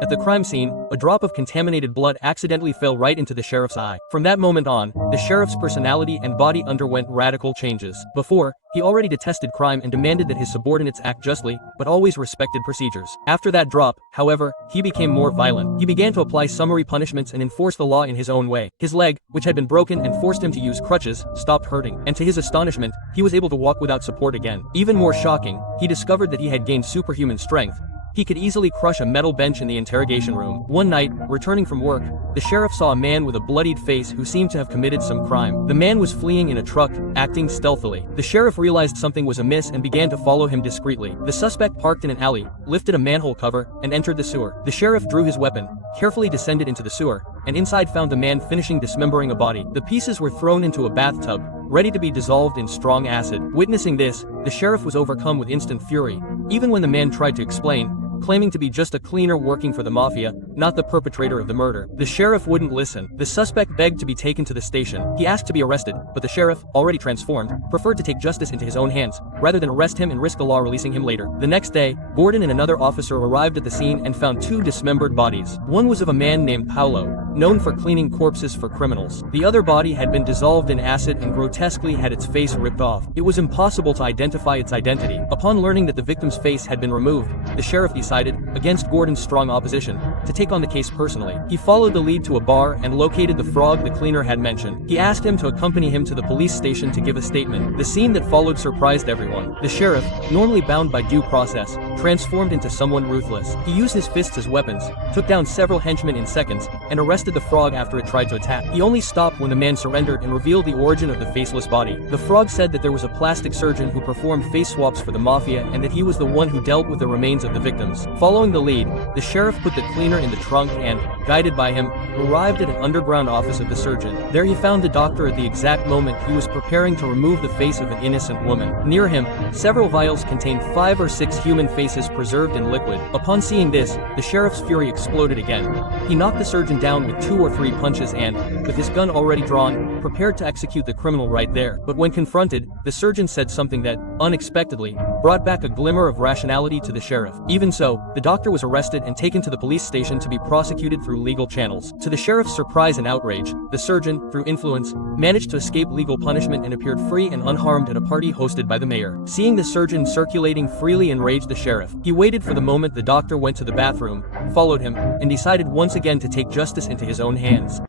At the crime scene, a drop of contaminated blood accidentally fell right into the sheriff's eye. From that moment on, the sheriff's personality and body underwent radical changes. Before, he already detested crime and demanded that his subordinates act justly, but always respected procedures. After that drop, however, he became more violent. He began to apply summary punishments and enforce the law in his own way. His leg, which had been broken and forced him to use crutches, stopped hurting, and to his astonishment, he was able to walk without support again. Even more shocking, he discovered that he had gained superhuman strength. He could easily crush a metal bench in the interrogation room. One night, returning from work, the sheriff saw a man with a bloodied face who seemed to have committed some crime. The man was fleeing in a truck, acting stealthily. The sheriff realized something was amiss and began to follow him discreetly. The suspect parked in an alley, lifted a manhole cover, and entered the sewer. The sheriff drew his weapon, carefully descended into the sewer, and inside found a man finishing dismembering a body. The pieces were thrown into a bathtub, ready to be dissolved in strong acid. Witnessing this, the sheriff was overcome with instant fury. Even when the man tried to explain, claiming to be just a cleaner working for the mafia, not the perpetrator of the murder, the sheriff wouldn't listen. The suspect begged to be taken to the station. He asked to be arrested, but the sheriff, already transformed, preferred to take justice into his own hands, rather than arrest him and risk the law releasing him later. The next day, Gordon and another officer arrived at the scene and found two dismembered bodies. One was of a man named Paolo, known for cleaning corpses for criminals. The other body had been dissolved in acid and grotesquely had its face ripped off. It was impossible to identify its identity. Upon learning that the victim's face had been removed, the sheriff decided, against Gordon's strong opposition, to take on the case personally. He followed the lead to a bar and located the frog the cleaner had mentioned. He asked him to accompany him to the police station to give a statement. The scene that followed surprised everyone. The sheriff, normally bound by due process, transformed into someone ruthless. He used his fists as weapons, took down several henchmen in seconds, and arrested the frog after it tried to attack. He only stopped when the man surrendered and revealed the origin of the faceless body. The frog said that there was a plastic surgeon who performed face swaps for the mafia and that he was the one who dealt with the remains of the victims. Following the lead, the sheriff put the cleaner in the trunk and, guided by him, arrived at an underground office of the surgeon. There he found the doctor at the exact moment he was preparing to remove the face of an innocent woman. Near him, several vials contained 5 or 6 human faces preserved in liquid. Upon seeing this, the sheriff's fury exploded again. He knocked the surgeon down with 2 or 3 punches and, with his gun already drawn, prepared to execute the criminal right there. But when confronted, the surgeon said something that, unexpectedly, brought back a glimmer of rationality to the sheriff. Even so, the doctor was arrested and taken to the police station to be prosecuted through legal channels. To the sheriff's surprise and outrage, the surgeon, through influence, managed to escape legal punishment and appeared free and unharmed at a party hosted by the mayor. Seeing the surgeon circulating freely enraged the sheriff. He waited for the moment the doctor went to the bathroom, followed him, and decided once again to take justice into his own hands.